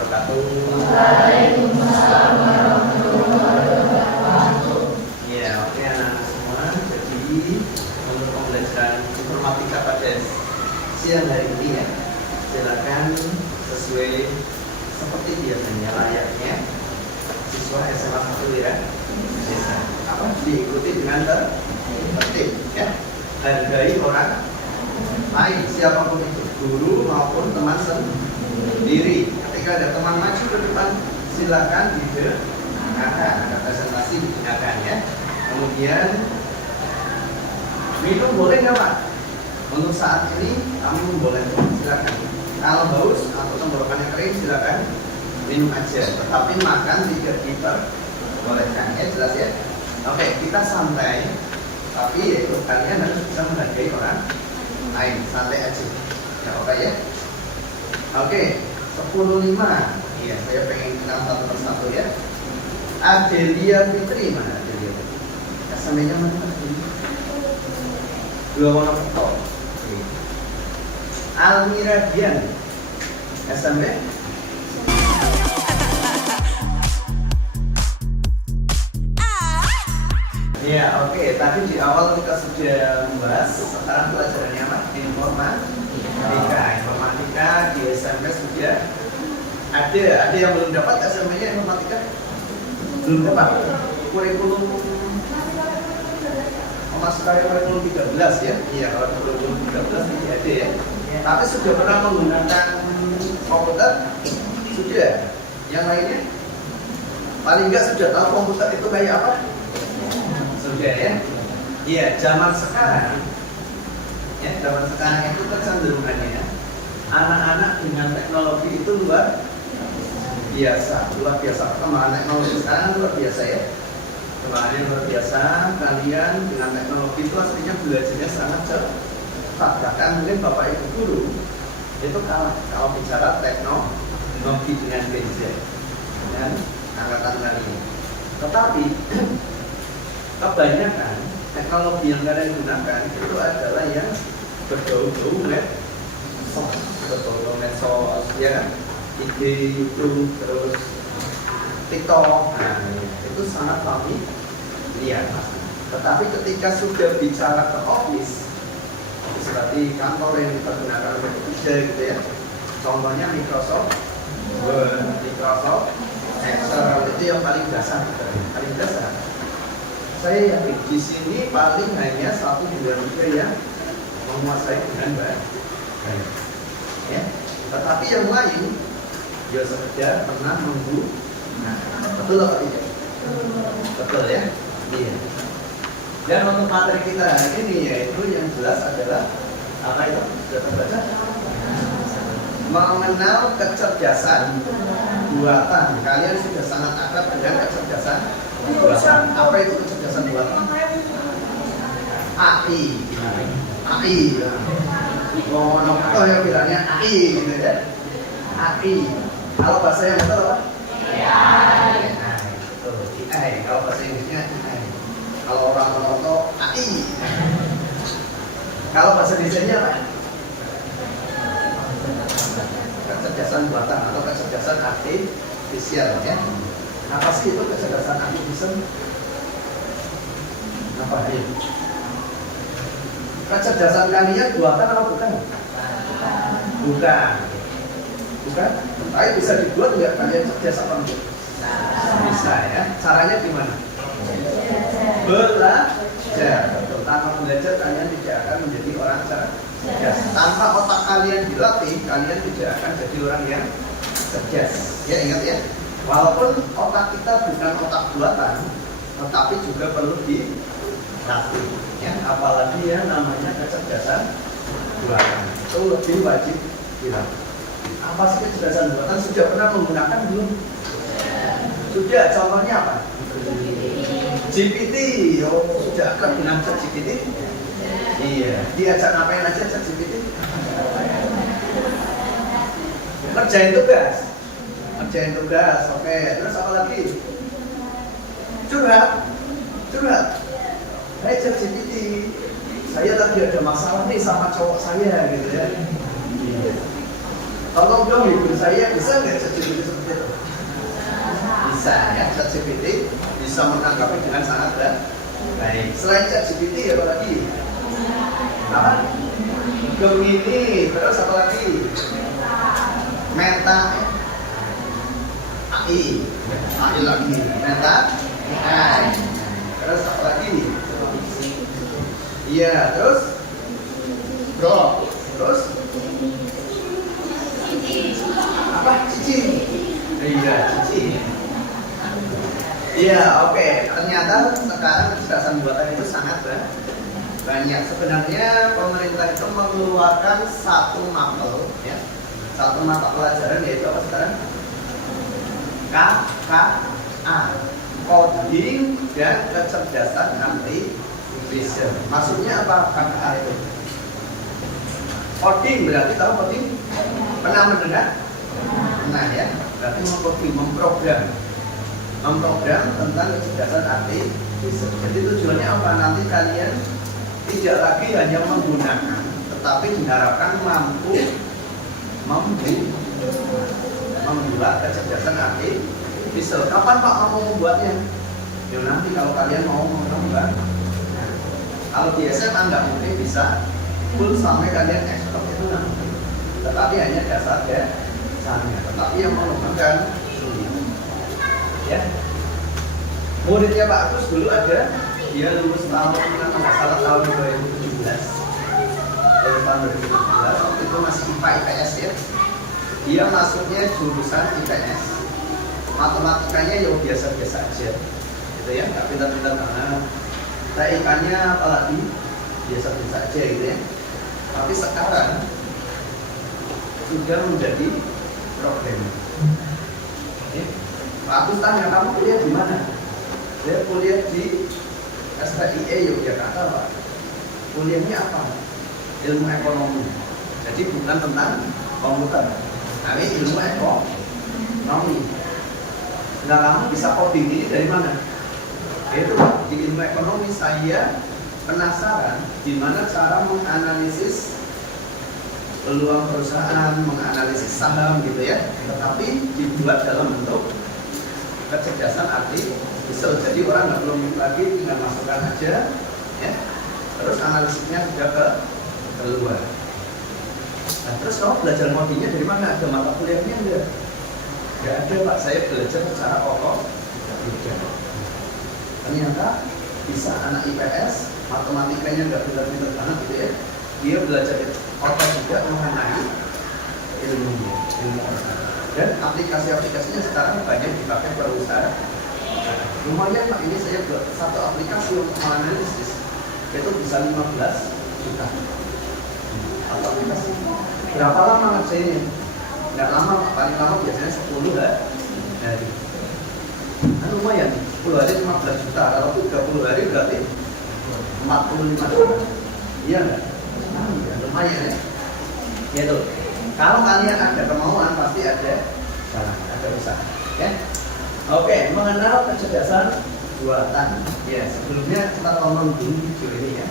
wabarakatuh. Waalaikumsalam warahmatullahi wabarakatuh. Ya, oke anak-anak semua. Jadi untuk pembelajaran informatika pada siang hari ini ya, silakan sesuai seperti biasanya layaknya siswa SMA 1 ya. Apa diikuti dengan tertib ya. Hargai orang lain siapapun itu, guru maupun teman sendiri. Ketika ada teman maju ke depan, silakan didengarkan, ada presentasi didengarkan ya. Kemudian minum boleh nggak Pak? Untuk saat ini kamu boleh, silakan. Kalau haus atau tenggorokannya kering silakan minum aja. Tetapi makan tidak diperbolehkan ya, jelas ya. Oke, kita santai. Tapi ya, kalian harus bisa menghargai orang lain, santai aja. Ya oke ya. Oke, 10.5. Iya, saya pengen kenal satu persatu ya. Adelia Fitri, mana Adelia Fitri? SMA-nya mana? Dua Wonokerto. Almira Dian, SMP. Ya oke, tadi di awal kita sudah membahas. Sekarang pelajarannya apa? Informatika di SMP sudah ada yang belum dapat SMP-nya informatika? Belum dapat. Kurikulum kurikulum 13 ya. Iya, kalau kurikulum 13 ini ada ya. Tapi sudah pernah menggunakan komputer? Sudah. Yang lainnya? Paling enggak sudah tahu komputer itu kayak apa? Sudah ya. Iya, zaman sekarang itu kecenderungannya anak-anak dengan teknologi itu luar biasa. Perkembangan teknologi sekarang luar biasa ya. Kemarin luar biasa, kalian dengan teknologi itu aslinya belajarnya sangat cepat. Bahkan mungkin Bapak Ibu guru itu kalah kalau bicara teknologi dengan gadget dan angkatan kalian. Tetapi kebanyakan teknologi yang kalian gunakan itu adalah yang berbau-bau medsos, ya kan? IG, YouTube, terus TikTok, nah itu sangat familiar. Tetapi ketika sudah bicara ke office berarti kantor yang digunakan oleh kerja gitu ya, contohnya Microsoft Word, Microsoft Excel, itu yang paling dasar. Saya yakin di sini paling hanya 1-2 yang menguasai dengan baik. Ya. Tetapi yang lain ya sekedar pernah menggunakan. Betul atau tidak? Betul ya? Iya. Dan untuk materi kita hari ini yaitu yang jelas adalah apa itu? Sudah terbaca? Mengenal kecerdasan buatan. Kalian sudah sangat akrab dengan kecerdasan buatan. Apa itu kecerdasan buatan? AI. Oh, Nokto yang bilangnya AI gitu ya. AI. Kalau bahasa yang betul apa? AI. Kalau bahasa Inggrisnya AI. Kalau orang Nokto AI. Kalau bahasa Indonesia apa? Kecerdasan buatan atau kecerdasan artifisial ya. Apa sih itu kecerdasan artifisial? Apa ya? Kecerdasan kalian buatan atau bukan? Bukan. Tapi bisa dibuat nggak kalian cerdas apa enggak? Bisa ya. Caranya gimana? Belajar. Tanpa belajar kalian tidak akan menjadi orang cerdas. Tanpa otak kalian dilatih, kalian tidak akan jadi orang yang cerdas. Ya ingat ya. Walaupun otak kita bukan otak buatan, tetapi juga perlu dilatih. Ya, apalagi yang namanya kecerdasan buatan itu lebih wajib dilatih. Apa sih kecerdasan buatan? Sudah pernah menggunakan belum? Sudah. Contohnya apa? GPT. Oh, sudah akrab dengan GPT? Iya. Diajak ngapain aja GPT? Kerjain tugas. Oke. Terus apa lagi? Curhat. Hai ChatGPT, saya lagi ada masalah nih sama cowok saya gitu ya. Tolong dong hibur saya, bisa nggak ChatGPT bisa menanggapi dengan sangat baik. Selain ChatGPT apa lagi? Apa? Gemini, terus apa lagi? Meta AI lagi, Meta AI. Terus apa lagi? Iya, terus Bro, terus apa? Cici. Iya, Cici. Iya, oke. Ternyata sekarang kecerdasan buatan itu sangat banyak. Sebenarnya pemerintah itu mengeluarkan satu mapel, ya, satu mata pelajaran yaitu apa sekarang? KKA, Coding dan Kecerdasan Artificial. Maksudnya apa KKA itu? Coding berarti tahu coding? Pernah mendengar? Nah ya, berarti mengcoding, memprogram tentang kecerdasan artificial. Jadi tujuannya apa? Nanti kalian tidak lagi hanya menggunakan, tetapi diharapkan mampu membuat kecerdasan artificial. Kapan Pak mau membuatnya? Ya nanti kalau kalian mau membuat. Nah, kalau di SMA nggak mungkin bisa full sampai kalian ekspor itu nanti. Tetapi hanya dasar dasarnya. Tetapi yang mengembangkan ya. Muridnya Pak Agus dulu ada, dia lulus tahun nggak salah tahun 2017. Lulus tahun 2017, waktu itu masih IPA IPS ya. Dia masuknya jurusan IPS. Matematikanya ya biasa-biasa aja. Gitu ya, nggak pintar-pintar banget. TIK-nya apalagi biasa-biasa aja gitu ya. Tapi sekarang sudah menjadi problem. Pak Agus tanya, kamu kuliah di mana? Saya kuliah di STIE Yogyakarta Pak. Kuliahnya apa? Ilmu ekonomi. Jadi bukan tentang komputer, tapi ilmu ekonomi. Nah kamu bisa coding ini dari mana? Itu di ilmu ekonomi saya penasaran gimana cara menganalisis peluang perusahaan, menganalisis saham gitu ya. Tetapi dibuat dalam bentuk kecerdasan artificial. Jadi orang nggak perlu lagi tinggal masukkan aja, ya. Terus analisisnya sudah keluar. Nah, terus kamu belajar codingnya dari mana? Ada mata kuliahnya enggak? Nggak ada Pak. Saya belajar secara otodidak. Ternyata bisa anak IPS, matematikanya nggak pintar-pintar banget gitu ya. Dia belajar otodidak mengenai ilmu orang. Dan aplikasi-aplikasinya sekarang banyak dipakai perusahaan. Lumayan Pak, ini saya buat satu aplikasi untuk menganalisis itu bisa 15 juta. Aplikasi. Berapa lama ngerjainnya? Nggak lama Pak, paling lama biasanya 10 hari. Nah, lumayan, 10 hari 15 juta. Kalau 30 hari berarti 45 juta. Iya nggak? Nah, ya, lumayan ya. Gitu. Kalau kalian ada kemauan pasti ada jalan, ada usaha. Ya. Oke, mengenal kecerdasan buatan. Ya, sebelumnya kita tonton dulu video ini ya.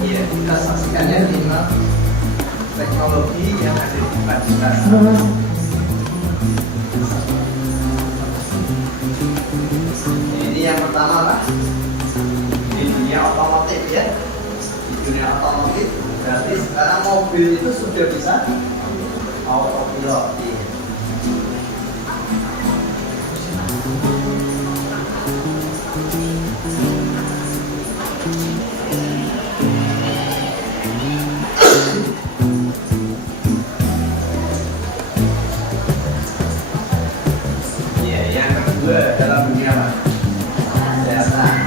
Iya, kita saksikannya lima teknologi yang ada di depan kita. Ini yang pertama Pak, di dunia otomotif ya. Di dunia otomotif, berarti sekarang mobil itu sudah bisa autopilot. Yang kedua dalam dunia kesehatan.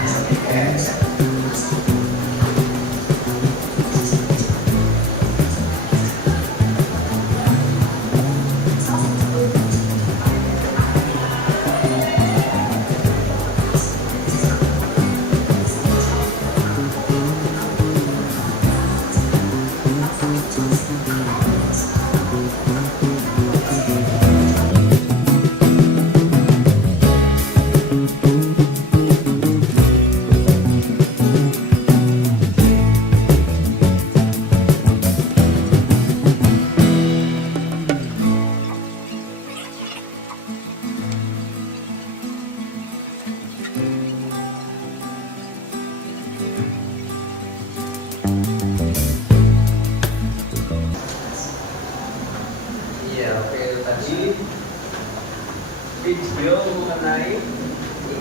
video mengenai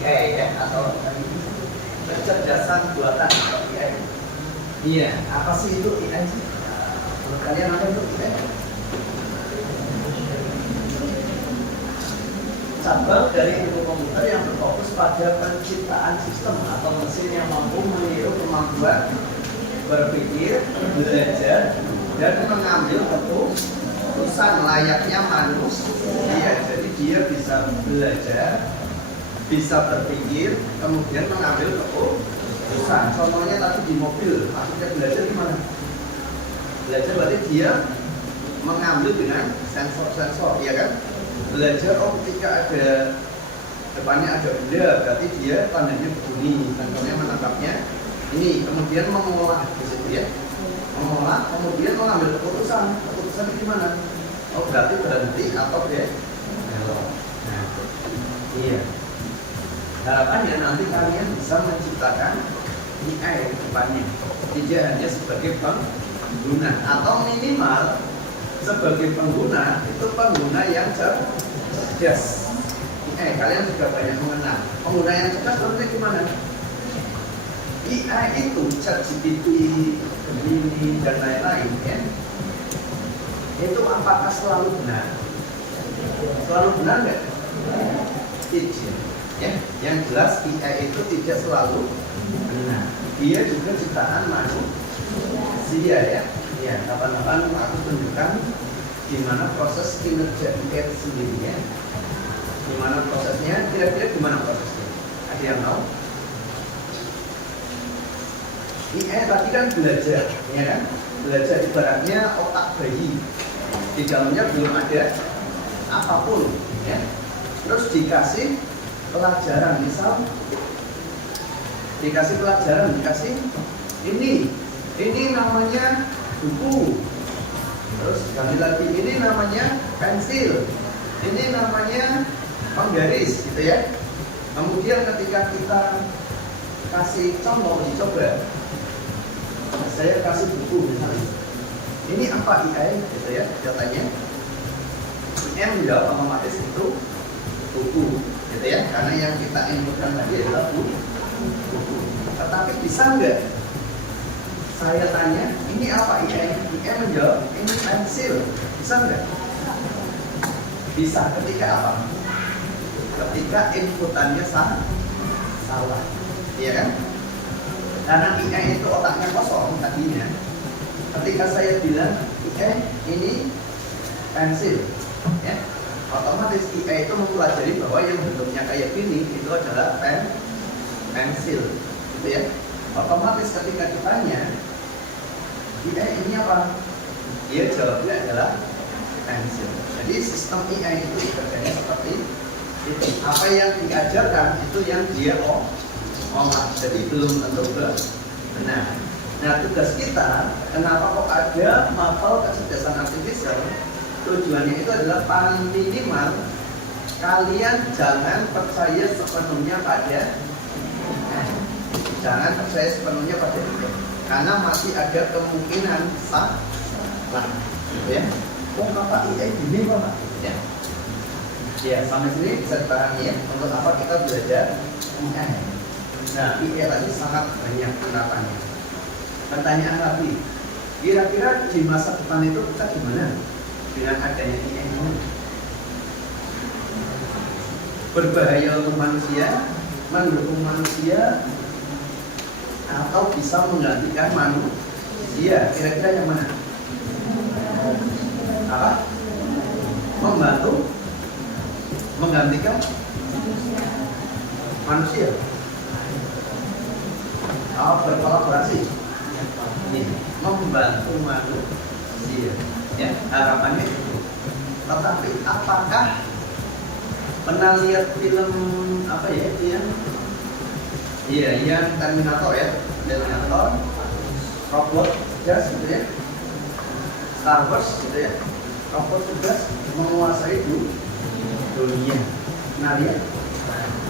AI ya, atau kecerdasan buatan atau AI. Iya, apa sih itu AI sih? Menurut kalian apa itu AI? Cabang dari ilmu komputer yang berfokus pada penciptaan sistem atau mesin yang mampu meniru kemampuan berpikir, belajar, dan mengambil keputusan layaknya manusia. Jadi dia bisa belajar, bisa berpikir, kemudian mengambil keputusan. Contohnya tadi di mobil, maksudnya belajar gimana? Belajar berarti dia mengambil dengan sensor-sensor, ya kan? Belajar, oh ketika ada depannya ada benda, berarti dia tandanya begini, sensornya menangkapnya ini, kemudian mengolah di situ ya, mengolah, kemudian mengambil keputusan. Keputusan gimana? Oh berarti berhenti atau belok. Nah, iya. Harapannya nanti kalian bisa menciptakan AI depannya, tidak hanya sebagai pengguna atau minimal sebagai pengguna itu pengguna yang cerdas. Kalian juga banyak mengenal pengguna yang cerdas. Nanti gimana? AI itu ChatGPT, Gemini dan lain-lain ya. Itu apakah selalu benar? Selalu benar nggak? Tidak. Ya, yang jelas AI itu tidak selalu benar. Dia juga ciptaan manusia ya. Ya, kapan-kapan aku tunjukkan gimana proses kinerja AI itu sendiri ya. Gimana prosesnya? Kira-kira gimana prosesnya? Ada yang tahu? AI tadi kan belajar, ya kan? Belajar ibaratnya otak bayi. Di dalamnya belum ada apapun, ya. Terus dikasih pelajaran, misal dikasih pelajaran, dikasih ini namanya buku. Terus ganti lagi, ini namanya pensil, ini namanya penggaris, gitu ya. Kemudian ketika kita kasih contoh, dicoba, saya kasih buku misalnya, ini apa AI, gitu ya, datanya. AI menjawab otomatis itu buku, gitu ya, karena yang kita inputkan tadi adalah buku. Tetapi bisa nggak saya tanya, ini apa AI? AI menjawab, ini pensil. Bisa nggak? Bisa. Ketika apa? Ketika inputannya salah, iya kan? Karena AI itu otaknya kosong tadinya. Ketika saya bilang AI ini pensil, ya, otomatis AI itu mempelajari bahwa yang bentuknya kayak gini itu adalah pensil, gitu ya. Otomatis ketika ditanya, AI ini apa? Dia jawabnya adalah pensil. Jadi sistem AI itu kerjanya seperti itu. Apa yang diajarkan itu yang dia olah. Jadi belum tentu benar. Nah, tugas kita, kenapa kok ada mapel kecerdasan artifisial? Tujuannya itu adalah paling minimal kalian jangan percaya sepenuhnya pada itu, karena masih ada kemungkinan salah, ya. Oh kata AI gini pak, ya. Ya sampai sini bisa dipahami ya untuk apa kita belajar AI. Nah AI tadi sangat banyak penerapannya. Pertanyaan lagi, kira-kira di masa depan itu kita gimana dengan adanya AI ini? Berbahaya untuk manusia, mendukung manusia, atau bisa menggantikan manusia? Kira-kira yang mana? Apa? Membantu? Menggantikan manusia? Berkolaborasi? Membantu manusia, ya, harapannya itu. Tetapi apakah pernah lihat film apa ya itu yang yang Terminator ya, Terminator, robot jas gitu ya, Star Wars gitu ya, robot tugas menguasai dunia. Nah lihat,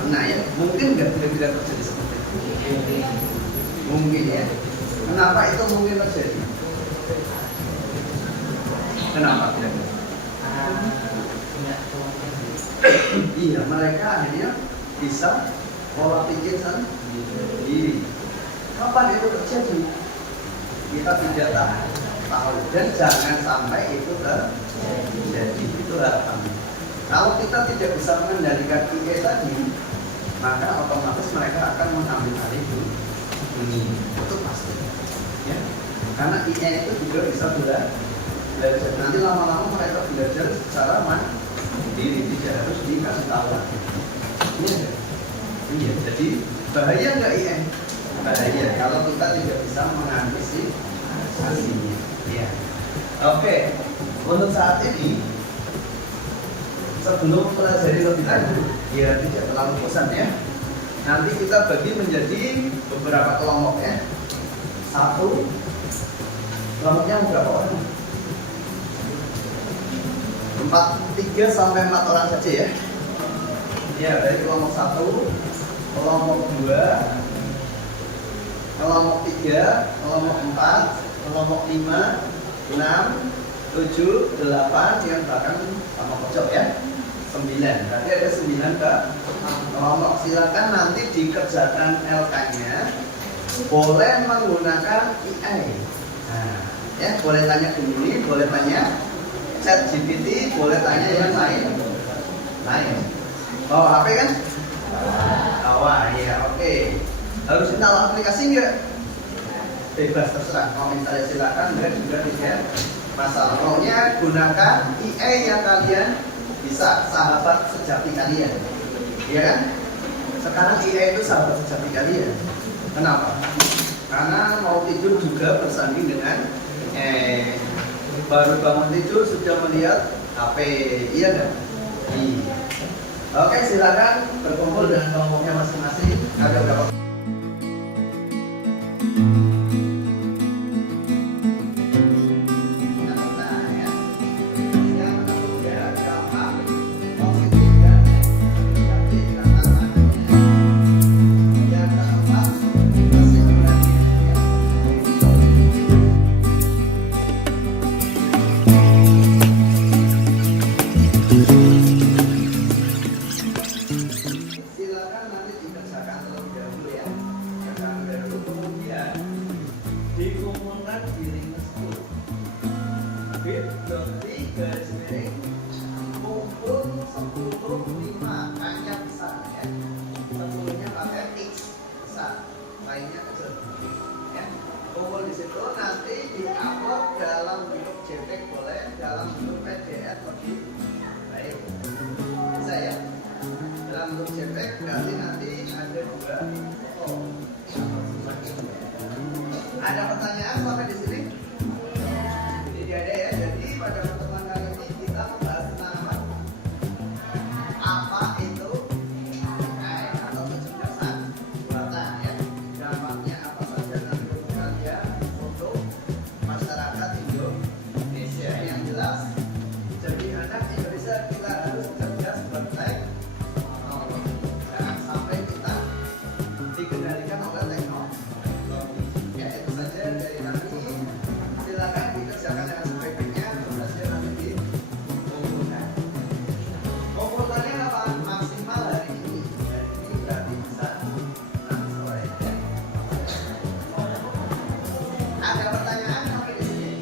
nah ya, mungkin nggak kira-kira terjadi seperti itu? Mungkin ya. Kenapa itu mungkin terjadi? Kenapa kira-kira? Iya, mereka akhirnya bisa pola pikir sendiri. Kapan itu terjadi? Kita tidak tahu, dan jangan sampai itu terjadi. Itu harapannya. Kalau kita tidak bisa mengendalikan IE tadi, maka otomatis mereka akan mengambil alih ini. Itu pasti. Ya. Karena IE itu juga bisa belajar. Nanti lama-lama mereka belajar secara mandiri, tidak harus dikasih tahu lagi. Iya, jadi bahaya nggak IE? Bahaya kalau kita tidak bisa mengantisipasinya. Ya. Oke, untuk saat ini sebelum pelajari lebih lanjut, ya tidak terlalu bosan ya. Nanti kita bagi menjadi beberapa kelompok ya. Satu kelompoknya berapa orang? 3 sampai 4 orang saja ya. Ya, dari kelompok 1, kelompok 2, kelompok 3, kelompok 4, kelompok 5, 6, 7, 8 yang bahkan sama pojok ya. 9. Berarti ada 9 ke kelompok. Silakan nanti dikerjakan LK-nya. Boleh menggunakan IE. Nah, ya boleh tanya Gemini, boleh tanya ChatGPT, boleh tanya yang lain. Oh, HP kan? Awal, ya oke. Harus install aplikasi nggak? Bebas terserah. Mau install silakan, dan juga tidak masalah. Pokoknya gunakan IE yang kalian bisa, sahabat sejati kalian. Iya kan? Sekarang IE itu sahabat sejati kalian. Kenapa? Karena mau tidur juga bersanding dengan baru bangun tidur sudah melihat HP, iya kan? Iya. Oke, silakan berkumpul dengan kelompoknya masing-masing. Ada berapa? Ada pertanyaan sampai di sini? Tidak ada ya. Jadi pada pertemuan kali ini kita membahas tentang apa? Apa itu IE atau kecerdasan buatan ya? Dampaknya apa saja nanti untuk kalian untuk masyarakat Indonesia yang jelas. Jadi anak Indonesia kita harus cerdas berteknologi. Jangan sampai kita dikendalikan oleh teknologi. Ya itu saja dari kami. Silakan dikerjakan dengan sebaik-baiknya. Tugasnya nanti dikumpulkan. Kumpulkannya apa? Maksimal hari ini. Hari ini berarti bisa nanti sore. Ada pertanyaan sampai di sini?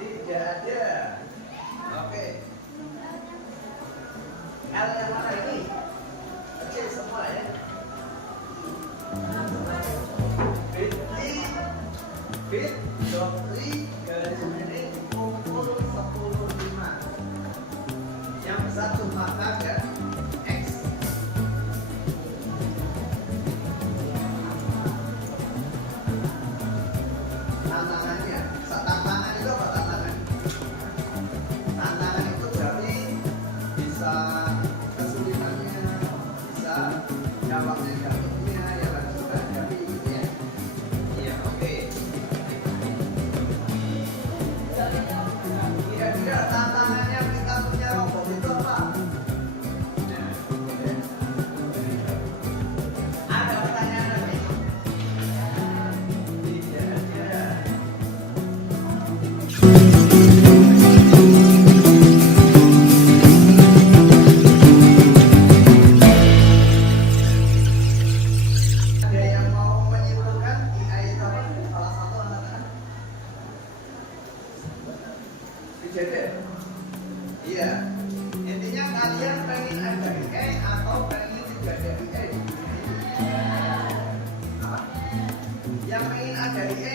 Tidak ada. Oke. L yang mana ini? Kecil semua ya. bit.ly garis miring kumpul 10.5 yang besar cuma agak X. Tantangannya, tantangan itu apa tantangan? Tantangan itu berarti bisa kesulitannya, bisa jawabnya jawabnya, ya kan sudah jadi gitu ya. Iya, oke. Kira-kira tantangannya kita punya robot itu apa? Ada pertanyaan lagi? Tidak ada. Dijajah. Iya. Intinya kalian pengen ada E atau pengen tidak ada E? Apa? Yang pengen ada E